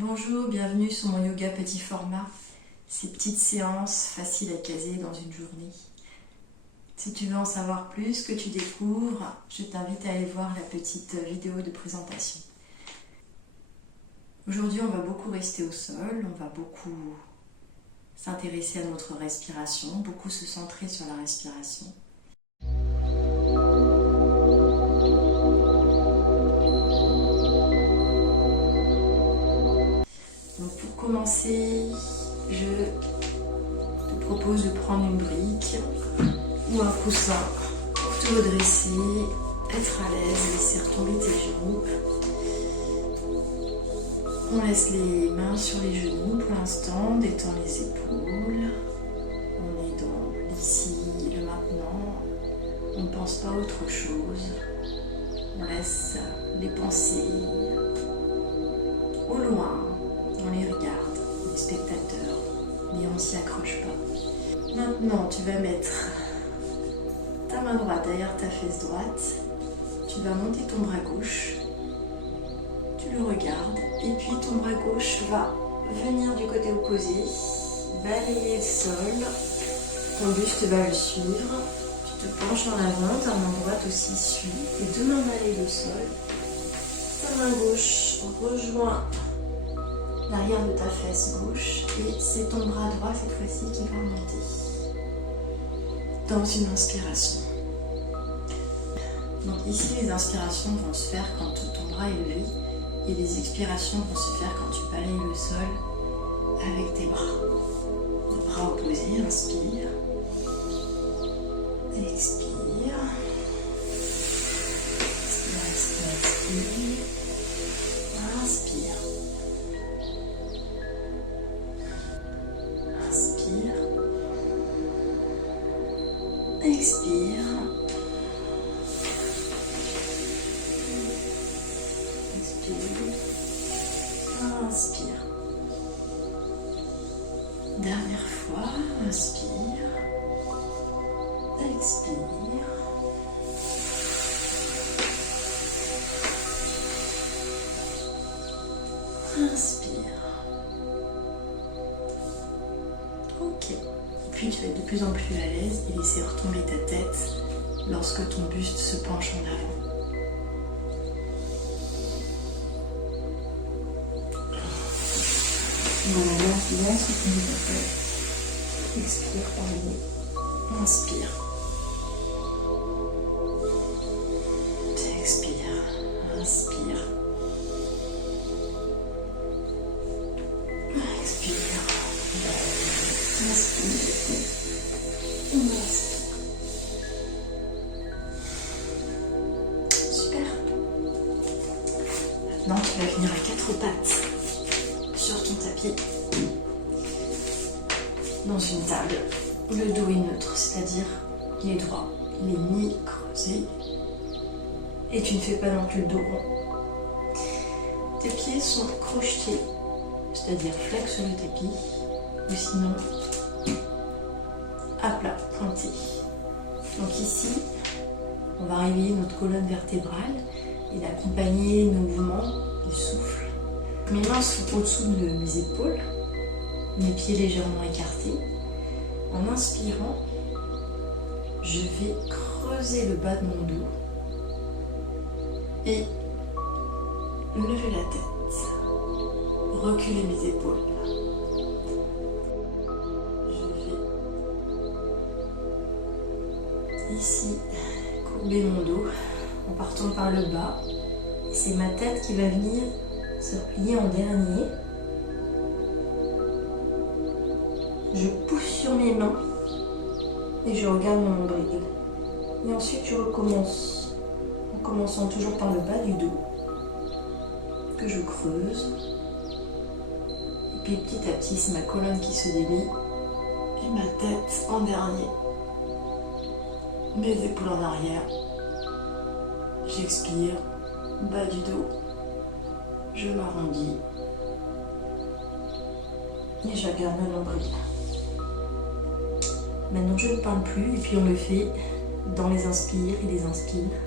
Bonjour, bienvenue sur mon yoga petit format, ces petites séances faciles à caser dans une journée. Si tu veux en savoir plus, que tu découvres, je t'invite à aller voir la petite vidéo de présentation. Aujourd'hui, on va beaucoup rester au sol, on va beaucoup s'intéresser à notre respiration, beaucoup se centrer sur la respiration. Donc pour commencer, je te propose de prendre une brique ou un coussin pour te redresser, être à l'aise, laisser retomber tes genoux. On laisse les mains sur les genoux pour l'instant, détend les épaules. On est dans l'ici, le maintenant. On ne pense pas à autre chose. On laisse les pensées au loin. On les regarde, les spectateurs, mais on ne s'y accroche pas. Maintenant, tu vas mettre ta main droite derrière ta fesse droite. Tu vas monter ton bras gauche. Tu le regardes et puis ton bras gauche va venir du côté opposé, balayer le sol. Ton buste va le suivre. Tu te penches en avant, ta main droite aussi suit. Et deux mains balayent le sol. Ta main gauche rejoint l'arrière de ta fesse gauche et c'est ton bras droit cette fois-ci qui va monter dans une inspiration. Donc ici les inspirations vont se faire quand ton bras est levé et les expirations vont se faire quand tu balayes le sol avec tes bras. Le bras opposé, inspire, expire, expire, inspire. Inspire, expire, expire, inspire. Dernière fois, inspire, expire, inspire. Ok. Puis tu vas être de plus en plus à l'aise et laisser retomber ta tête lorsque ton buste se penche en avant. Voilà, laisse retomber ta tête. Expire par le nez. Inspire. Expire. Inspire. Expire. Inspire. Super. Maintenant, tu vas venir à quatre pattes sur ton tapis, dans une table. Le dos est neutre, c'est-à-dire il est droit, il est ni creusé et tu ne fais pas non plus le dos rond. Tes pieds sont crochetés, c'est-à-dire flex sur le tapis, ou sinon à plat, pointé. Donc ici, on va réveiller notre colonne vertébrale et d'accompagner nos mouvements du souffle. Mes mains sont au-dessous de mes épaules, mes pieds légèrement écartés. En inspirant, je vais creuser le bas de mon dos et lever la tête, reculer mes épaules. Ici, courber mon dos en partant par le bas. C'est ma tête qui va venir se replier en dernier. Je pousse sur mes mains et je regarde mon nombril. Et ensuite je recommence en commençant toujours par le bas du dos que je creuse. Et puis petit à petit c'est ma colonne qui se délie et ma tête en dernier. Mes épaules en arrière, j'expire, bas du dos, je m'arrondis et je regarde mon nombril. Maintenant je ne parle plus et puis on le fait dans les inspires et les inspires.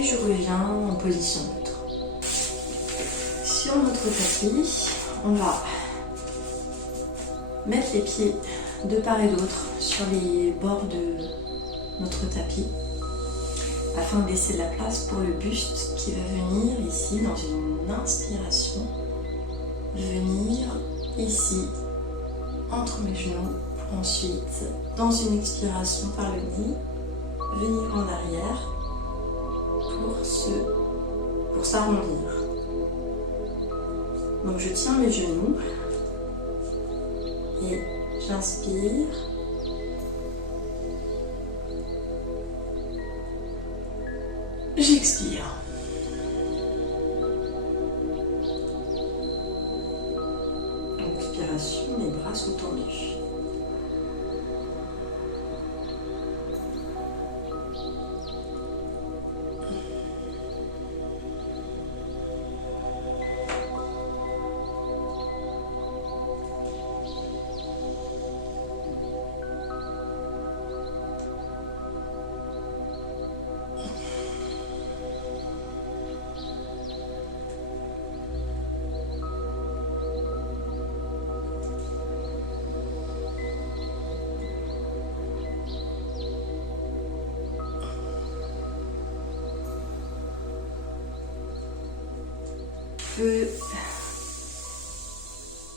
Et je reviens en position neutre. Sur notre tapis, on va mettre les pieds de part et d'autre sur les bords de notre tapis afin de laisser de la place pour le buste qui va venir ici dans une inspiration, venir ici entre mes genoux, ensuite dans une expiration par le nez, venir en arrière pour s'arrondir. Donc je tiens mes genoux et j'inspire. J'expire. Expiration, les bras sont tendus.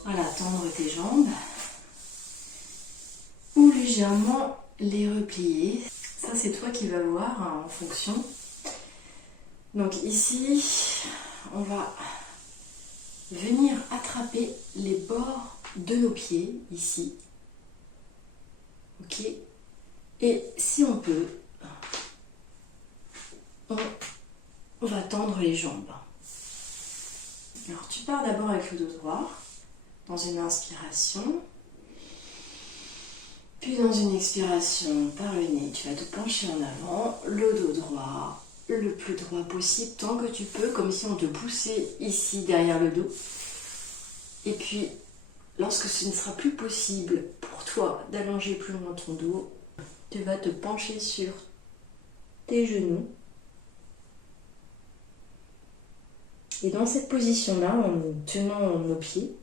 Voilà, tendre tes jambes ou légèrement les replier. Ça, c'est toi qui vas voir hein, en fonction. Donc ici, on va venir attraper les bords de nos pieds, ici. Ok. Et si on peut, on va tendre les jambes. Alors tu pars d'abord avec le dos droit, dans une inspiration, puis dans une expiration par le nez, tu vas te pencher en avant, le dos droit, le plus droit possible, tant que tu peux, comme si on te poussait ici derrière le dos. Et puis, lorsque ce ne sera plus possible pour toi d'allonger plus loin ton dos, tu vas te pencher sur tes genoux. Et dans cette position-là, en tenant nos pieds,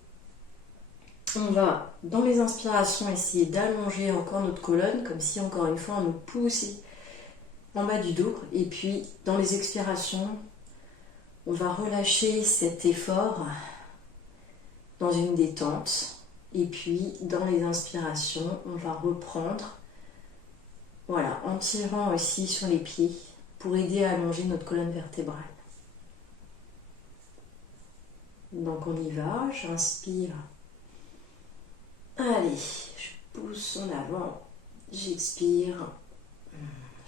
on va, dans les inspirations, essayer d'allonger encore notre colonne, comme si, encore une fois, on nous poussait en bas du dos. Et puis, dans les expirations, on va relâcher cet effort dans une détente. Et puis, dans les inspirations, on va reprendre, voilà, en tirant aussi sur les pieds pour aider à allonger notre colonne vertébrale. Donc on y va, j'inspire. Allez, je pousse en avant, j'expire,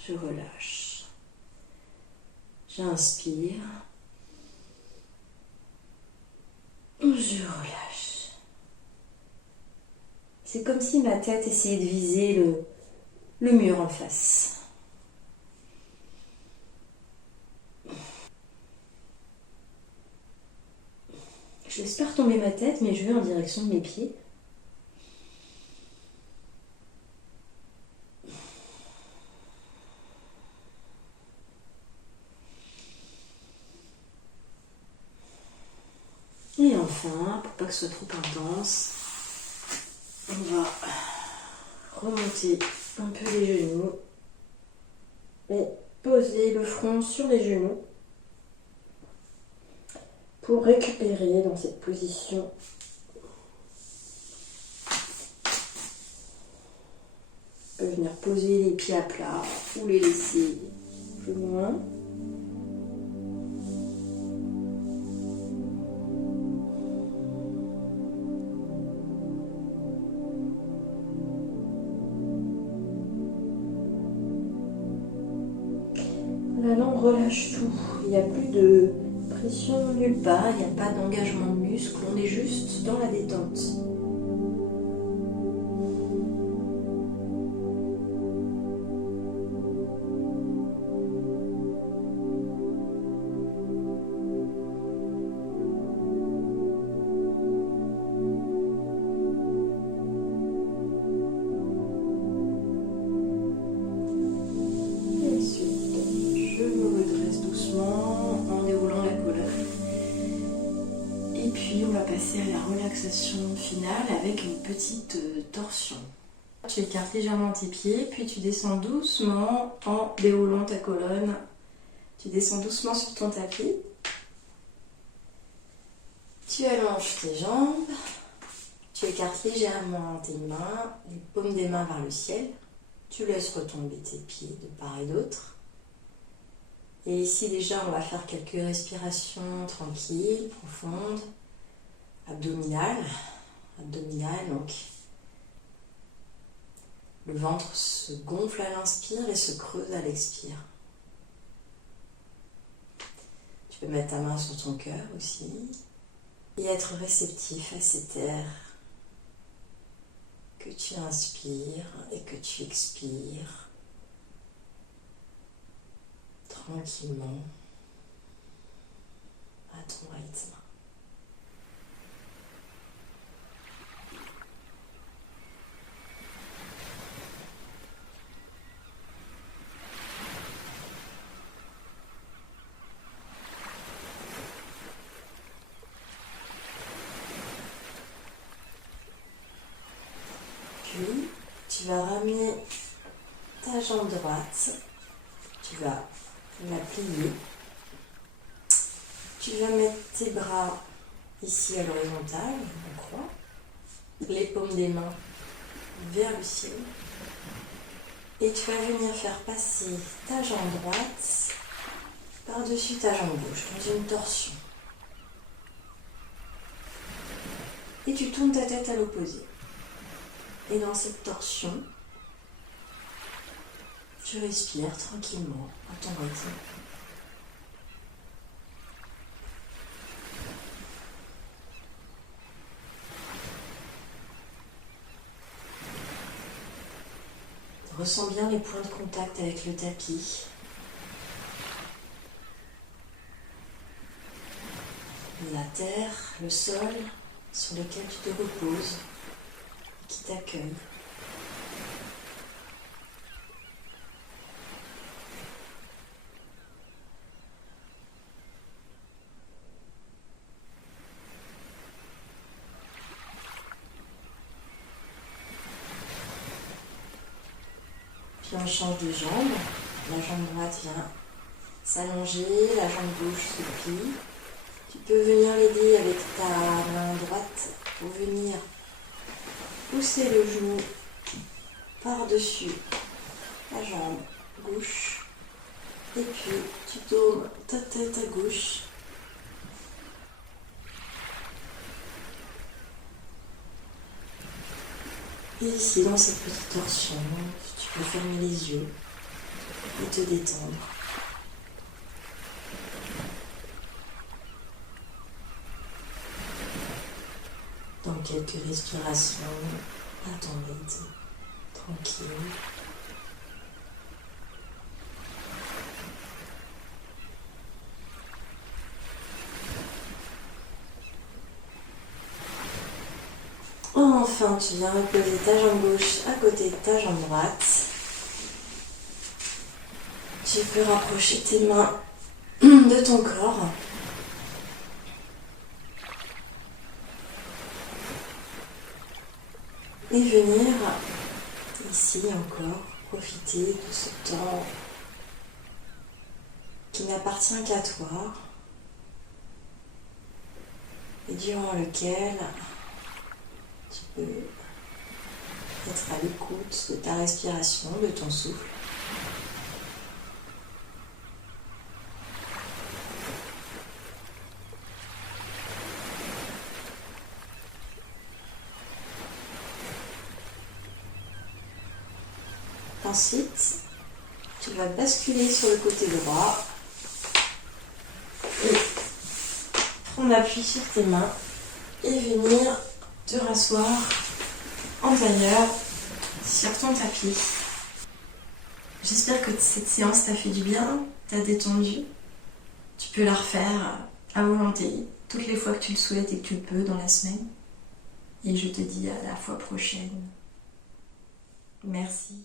je relâche. J'inspire, je relâche. C'est comme si ma tête essayait de viser le mur en face. Je laisse pas retomber ma tête, mais je vais en direction de mes pieds. Et enfin, pour pas que ce soit trop intense, on va remonter un peu les genoux et poser le front sur les genoux pour récupérer dans cette position. On peut venir poser les pieds à plat ou les laisser plus loin. Là, on relâche tout. Il n'y a plus de pression nulle part, il n'y a pas d'engagement de muscle, on est juste dans la détente. Ensuite, je me redresse doucement. puis on va passer à la relaxation finale avec une petite torsion. Tu écartes légèrement tes pieds, puis tu descends doucement en déroulant ta colonne. Tu descends doucement sur ton tapis. Tu allonges tes jambes. Tu écartes légèrement tes mains, les paumes des mains vers le ciel. Tu laisses retomber tes pieds de part et d'autre. Et ici déjà, on va faire quelques respirations tranquilles, profondes, abdominales. Donc le ventre se gonfle à l'inspire et se creuse à l'expire. Tu peux mettre ta main sur ton cœur aussi et être réceptif à cet air que tu inspires et que tu expires tranquillement à ton rythme. Puis, tu vas ramener ta jambe droite, tu vas la plier, tu vas mettre tes bras ici à l'horizontale, en croix, les paumes des mains vers le ciel, et tu vas venir faire passer ta jambe droite par-dessus ta jambe gauche dans une torsion. Et tu tournes ta tête à l'opposé. Et dans cette torsion, tu respires tranquillement à ton rythme. Ressens bien les points de contact avec le tapis. La terre, le sol sur lequel tu te reposes, qui t'accueille. Puis on change de jambe. La jambe droite vient s'allonger, la jambe gauche se plie. Tu peux venir l'aider avec ta main droite pour venir pousser le genou par-dessus la jambe gauche. Et puis tu tournes ta tête à gauche. Et ici, dans cette petite torsion, tu peux fermer les yeux et te détendre. Dans quelques respirations à ton rythme, tranquille. Enfin, tu viens reposer ta jambe gauche à côté de ta jambe droite. Tu peux rapprocher tes mains de ton corps. Et venir ici encore profiter de ce temps qui n'appartient qu'à toi et durant lequel tu peux être à l'écoute de ta respiration, de ton souffle. Ensuite, tu vas basculer sur le côté droit et prendre appui sur tes mains et venir te rasseoir en tailleur sur ton tapis. J'espère que cette séance t'a fait du bien, t'a détendu. Tu peux la refaire à volonté, toutes les fois que tu le souhaites et que tu le peux dans la semaine. Et je te dis à la fois prochaine. Merci.